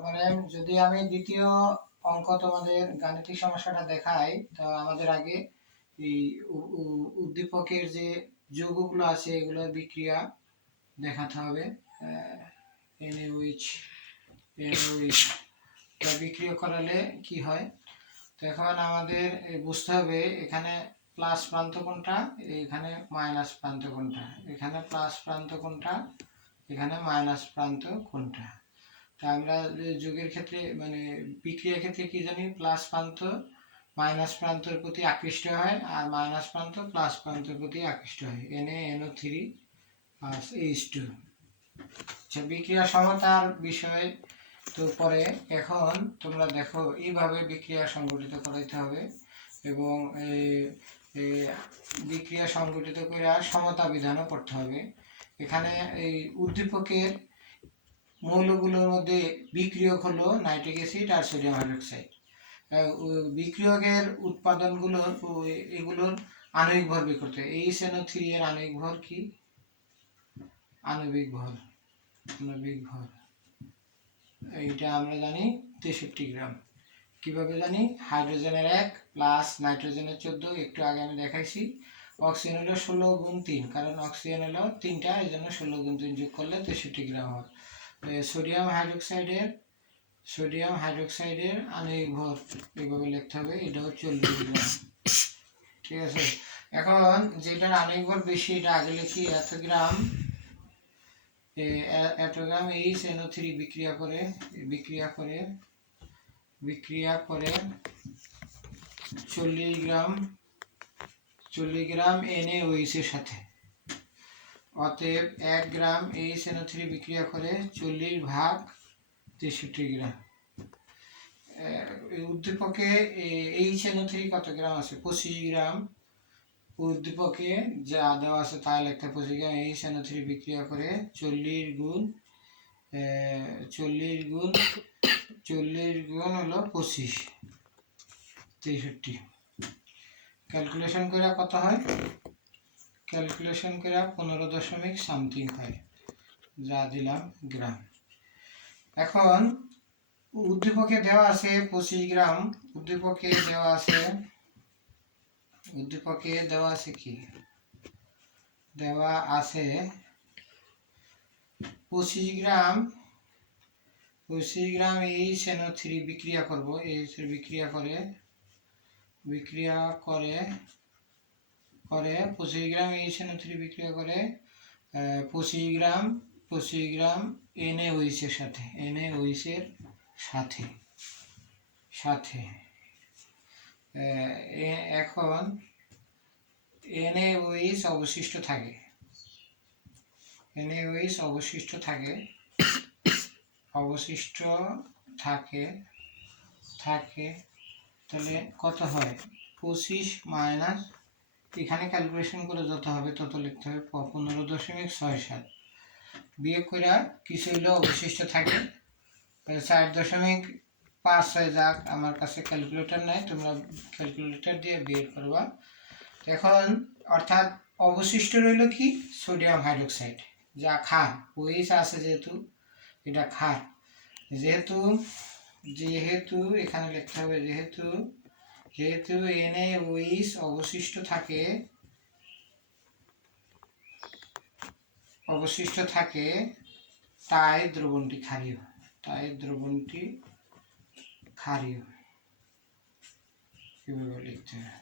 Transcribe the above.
তারপরে যদি আমি দ্বিতীয় অঙ্ক তোমাদের গাণিতিক সমস্যাটা দেখাই, তো আমাদের আগে এই উদ্দীপকের যে যৌগগুলো আছে এগুলোর বিক্রিয়া দেখাতে হবে। NaOH বিক্রিয়া করালে কি হয়, তো এখন আমাদের বুঝতে হবে এখানে প্লাস প্রান্ত কোনটা, এখানে মাইনাস প্রান্ত কোনটা, এখানে প্লাস প্রান্ত কোনটা, এখানে মাইনাস প্রান্ত কোনটা। তা আমরা যোগের ক্ষেত্রে মানে বিক্রিয়ার ক্ষেত্রে কি জানি, প্লাস প্রান্ত মাইনাস প্রান্তের প্রতি আকৃষ্ট হয় আর মাইনাস প্রান্ত প্লাস প্রান্তের প্রতি আকৃষ্ট হয়। NaNO3 H2। আচ্ছা, বিক্রিয়া সমতার বিষয় তো পরে, এখন তোমরা দেখো এইভাবে বিক্রিয়া সংগঠিত করাইতে হবে এবং বিক্রিয়া সংগঠিত করে সমতা বিধানও করতে হবে। এখানে এই উদ্দীপকের মৌলগুলোর মধ্যে বিক্রিয়ক হলো নাইট্রিক অ্যাসিড আর সোডিয়াম হাইড্রোক্সাইড। বিক্রিয়কের উৎপাদনগুলো এগুলোর আণবিক ভর বের করতে হবে। HNO3 এর আণবিক ভর কি? আণবিক ভর এইটা আমরা জানি 63 গ্রাম। কিভাবে জানি? হাইড্রোজেনের 1 প্লাস নাইট্রোজেনের 14, একটু আগে আমি দেখাইছি। অক্সিজেন হলো 16 গুণ 3, কারণ অক্সিজেন হলো 3টা, এই জন্য 16 গুণ 3 যোগ করলে 63 গ্রাম হয়। সোডিয়াম হাইড্রোক্সাইডের আণবিক ভর এইভাবে লিখতে হবে, এটাও 40 গ্রাম। ঠিক আছে, এখন যেটার আণবিক ভর বেশি এটা আগে লিখি, এত গ্রাম HNO3 বিক্রিয়া করে 40 গ্রাম NaOH এর সাথে। অতএব 1 গ্রাম HNO3 বিক্রিয়া করে 40 ভাগ 63 গ্রাম। উদ্দীপকে HNO3 কত গ্রাম আছে? 25 গ্রাম। উদ্দীপকে যা দেওয়া আছে তাই লিখতে 25 গ্রাম HNO3 বিক্রিয়া করে 40 গুণ হলো 25, 63। ক্যালকুলেশন করে কত হয়? ক্যালকুলেশন করে 15 দশমিক সামথিং হয়, যা দিলাম গ্রাম। এখন উদ্দীপকে দেওয়া আছে 25 গ্রাম। উদ্দীপকে দেওয়া আছে কি? দেওয়া আছে 25 গ্রাম HNO3 বিক্রিয়া করব। বিক্রিয়া করে 25 গ্রাম HNO3 বিক্রিয়া করে 25 গ্রাম NaOH এর সাথে। এখন NaOH অবশিষ্ট থাকে। তাহলে কত হয়? 25 মাইনাস, এখানে ক্যালকুলেশন করে যত হবে তত লিখতে হবে 15.67, বিয়োগ করে কিছু হইলেও অবশিষ্ট থাকে 4.56 যাক। আমার কাছে ক্যালকুলেটর নাই, তোমরা ক্যালকুলেটর দিয়ে বের করবা। এখন অর্থাৎ অবশিষ্ট রইল কি? সোডিয়াম হাইড্রোক্সাইড, যা ক্ষার। OH আছে যেহেতু এটা ক্ষার। যেহেতু এখানে লিখতে হবে যেহেতু NaOH অবশিষ্ট থাকে তাই দ্রবণটি ক্ষারীয়। এভাবে লিখতে হবে।